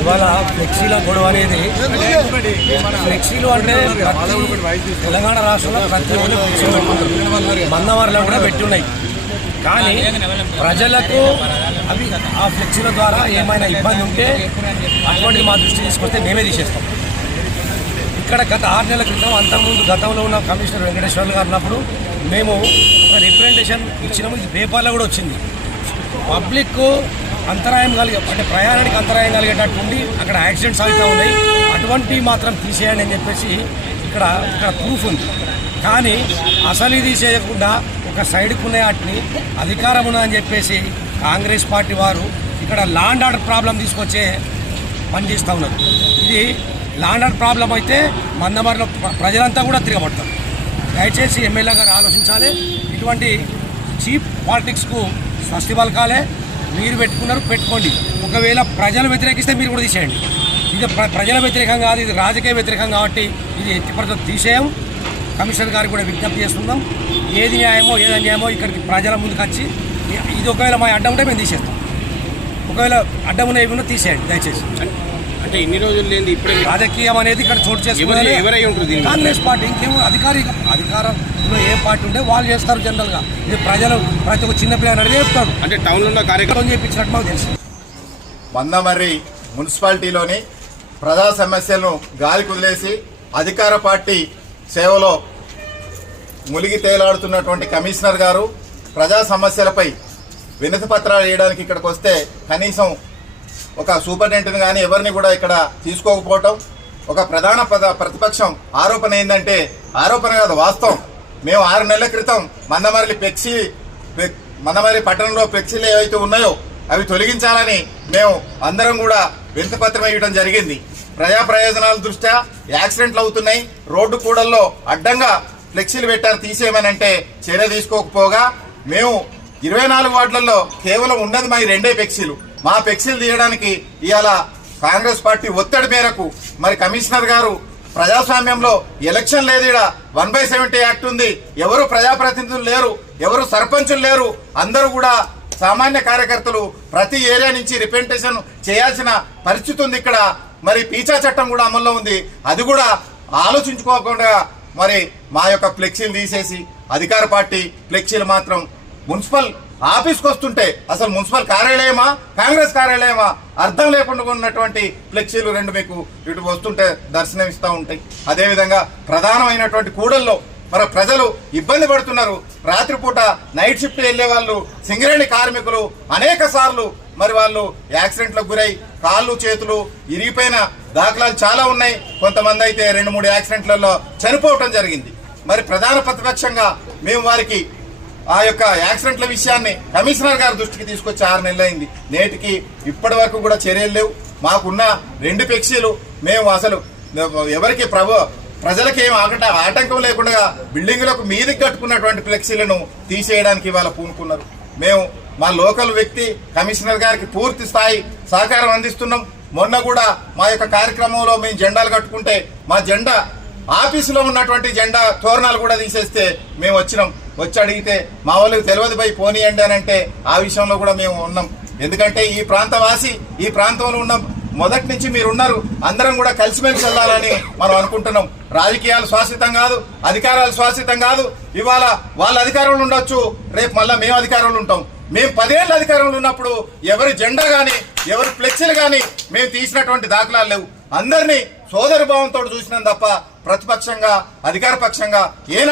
ఇవాళ ఫ్లెక్సీల గొడవ అనేది ఫ్లెక్సీలు అంటే తెలంగాణ రాష్ట్రంలో ప్రతి ఒక్కరు ఫ్లెక్సీలు పెట్టుకుంటారు. కూడా పెట్టి ఉన్నాయి కానీ ప్రజలకు అవి ఆ ఫ్లెక్సీల ద్వారా ఏమైనా ఇబ్బంది ఉంటే అటువంటి మా దృష్టి తీసుకొస్తే మేమే తీసేస్తాం. ఇక్కడ గత ఆరు నెలల క్రితం అంతకుముందు గతంలో ఉన్న కమిషనర్ వెంకటేశ్వర్లు గారు ఉన్నప్పుడు మేము ఒక రిప్రజెంటేషన్ ఇచ్చినాము ఇది పేపర్లో కూడా వచ్చింది. పబ్లిక్ అంతరాయం కలిగే అంటే ప్రయాణానికి అంతరాయం కలిగేటట్టు ఉండి అక్కడ యాక్సిడెంట్స్ అవుతూ ఉన్నాయి. అటువంటివి మాత్రం తీసేయండి అని చెప్పేసి ఇక్కడ ఇక్కడ ప్రూఫ్ ఉంది. కానీ అసలు ఇది చేయకుండా ఒక సైడ్కు ఉన్న వాటిని అధికారం ఉన్నదని చెప్పేసి కాంగ్రెస్ పార్టీ వారు ఇక్కడ ల్యాండ్ ఆర్డర్ ప్రాబ్లం తీసుకొచ్చే పనిచేస్తూ ఉన్నారు. ఇది ల్యాండ్ ఆర్డర్ ప్రాబ్లం అయితే మందమరిలో ప్ర- ప్రజలంతా కూడా తిరగబడతారు. దయచేసి ఎమ్మెల్యే గారు ఆలోచించాలి. ఇటువంటి చీప్ పాలిటిక్స్కు స్వస్తి పలకాలే. మీరు పెట్టుకున్నారు పెట్టుకోండి. ఒకవేళ ప్రజలు వ్యతిరేకిస్తే మీరు కూడా తీసేయండి. ఇది ప్ర- ప్రజల వ్యతిరేకం కాదు ఇది రాజకీయ వ్యతిరేకం కాబట్టి ఇది ఎట్టి పరిస్థితుల్లో తీసేయం. కమిషనర్ గారికి కూడా విజ్ఞప్తి చేస్తున్నాం. ఏది న్యాయమో ఏది అన్యాయమో ఇక్కడికి ప్రజల ముందుకు వచ్చి ఇది ఒకవేళ మా అడ్డం ఉంటే మేము తీసేస్తాం. ఒకవేళ అడ్డం ఉన్న ఏమైనా తీసేయండి దయచేసి. అంటే ఇన్ని రోజులు లేని ఇప్పుడే రాజకీయం అనేది ఇక్కడ చోటు ఎవరు చేసుకున్నది ఎవరై ఉంటుంది? కాంగ్రెస్ పార్టీ ఇంకేమో అధికారిక అధికారంలో ఏ పార్టీ ఉంటే వాళ్ళు చేస్తారు జనరల్గా ఇది ప్రజలు ప్రతి ఒక్క చిన్న పిల్లలు అడిగి చెప్తాడు. అంటే టౌన్లో కార్యక్రమం అని చెప్పించినట్టు మాకు తెలుసు. మందమర్రి మున్సిపాలిటీలోని ప్రజా సమస్యలను గాలి కుదిలేసి అధికార పార్టీ సేవలో మునిగి తేలాడుతున్నటువంటి కమిషనర్ గారు ప్రజా సమస్యలపై వినతి పత్రాలు వేయడానికి ఇక్కడికి వస్తే కనీసం ఒక సూపరింటెండెంట్ కానీ ఎవరిని కూడా ఇక్కడ తీసుకోకపోవటం ఒక ప్రధాన పద ప్రతిపక్షం ఆరోపణ ఏంటంటే ఆరోపణ కాదు వాస్తవం. మేము ఆరు నెలల క్రితం మందమర్రి పెక్సీ మందమరి పట్టణంలో పెక్సీలు ఏవైతే ఉన్నాయో అవి తొలగించాలని మేము అందరం కూడా వింతపత్రం వేయడం జరిగింది. ప్రజా ప్రయోజనాల దృష్ట్యా యాక్సిడెంట్లు అవుతున్నాయి. రోడ్డు కూడల్లో అడ్డంగా ఫ్లెక్సీలు పెట్టారు తీసేయమని అంటే చర్య తీసుకోకపోగా మేము ఇరవై నాలుగు వార్డులలో కేవలం ఉన్నది మా రెండే ఫ్లెక్సీలు మా ఫ్లెక్సీలు తీయడానికి ఇవాళ కాంగ్రెస్ పార్టీ ఒత్తిడి మేరకు మరి కమిషనర్ గారు ప్రజాస్వామ్యంలో ఎలక్షన్ లేదు ఇక్కడ వన్ బై సెవెంటీ యాక్ట్ ఉంది. ఎవరు ప్రజాప్రతినిధులు లేరు. ఎవరు సర్పంచులు లేరు. అందరూ కూడా సామాన్య కార్యకర్తలు ప్రతి ఏరియా నుంచి రిప్రజెంటేషన్ చేయాల్సిన పరిస్థితి ఉంది ఇక్కడ. మరి పీచా చట్టం కూడా అమల్లో ఉంది. అది కూడా ఆలోచించుకోకుండా మరి మా యొక్క ఫ్లెక్సీలు తీసేసి అధికార పార్టీ ఫ్లెక్సీలు మాత్రం మున్సిపల్ ఆఫీస్కి వస్తుంటే అసలు మున్సిపల్ కార్యాలయమా కాంగ్రెస్ కార్యాలయమా? అర్థం లేకుండా ఉన్నటువంటి ఫ్లెక్సీలు రెండు మీకు ఇటు వస్తుంటే దర్శనం ఇస్తూ ఉంటాయి. అదేవిధంగా ప్రధానమైనటువంటి కూడల్లో మరి ప్రజలు ఇబ్బంది పడుతున్నారు. రాత్రిపూట నైట్ షిఫ్ట్ వెళ్ళే వాళ్ళు సింగరేణి కార్మికులు అనేక సార్లు మరి వాళ్ళు యాక్సిడెంట్లకు గురై కాళ్ళు చేతులు ఇరిగిపోయిన దాఖలాలు చాలా ఉన్నాయి. కొంతమంది అయితే రెండు మూడు యాక్సిడెంట్లలో చనిపోవటం జరిగింది. మరి ప్రధాన ప్రతిపక్షంగా మేము వారికి ఆ యొక్క యాక్సిడెంట్ల విషయాన్ని కమిషనర్ గారి దృష్టికి తీసుకొచ్చి ఆరు నెలలైంది. నేటికి ఇప్పటి వరకు కూడా చర్యలు లేవు. మాకున్న రెండు పెక్షీలు మేము అసలు ఎవరికి ప్రభు ప్రజలకి ఏం ఆగట ఆటంకం లేకుండా బిల్డింగులకు మీదకి కట్టుకున్నటువంటి ఫ్లెక్సీలను తీసేయడానికి ఇవాళ పూనుకున్నారు. మేము మా లోకల్ వ్యక్తి కమిషనర్ గారికి పూర్తి స్థాయి సహకారం అందిస్తున్నాం. మొన్న కూడా మా యొక్క కార్యక్రమంలో మేము జెండాలు కట్టుకుంటే మా జెండా ఆఫీసులో ఉన్నటువంటి జెండా తోరణాలు కూడా తీసేస్తే మేము వచ్చినాం. వచ్చి అడిగితే మా వాళ్ళకి తెలియదు పోయి పోనీయండి అని అంటే ఆ విషయంలో కూడా మేము ఉన్నాం. ఎందుకంటే ఈ ప్రాంతవాసి ఈ ప్రాంతంలో ఉన్న మొదటి నుంచి మీరు ఉన్నారు అందరం కూడా కలిసిమెలిసి వెళ్ళాలని మనం అనుకుంటున్నాం. రాజకీయాలు శాశ్వతం కాదు అధికారాలు శాశ్వతం కాదు. ఇవాళ వాళ్ళ అధికారంలో ఉండొచ్చు రేపు మళ్ళీ మేము అధికారంలో ఉంటాం. మేము పదేళ్ళ అధికారంలో ఉన్నప్పుడు ఎవరి జెండా కానీ ఎవరి ఫ్లెక్సీలు కానీ మేము తీసినటువంటి దాఖలాలు లేవు. అందరినీ సోదర భావంతో చూసినాం తప్ప ప్రతిపక్షంగా అధికార పక్షంగా ఏనాడు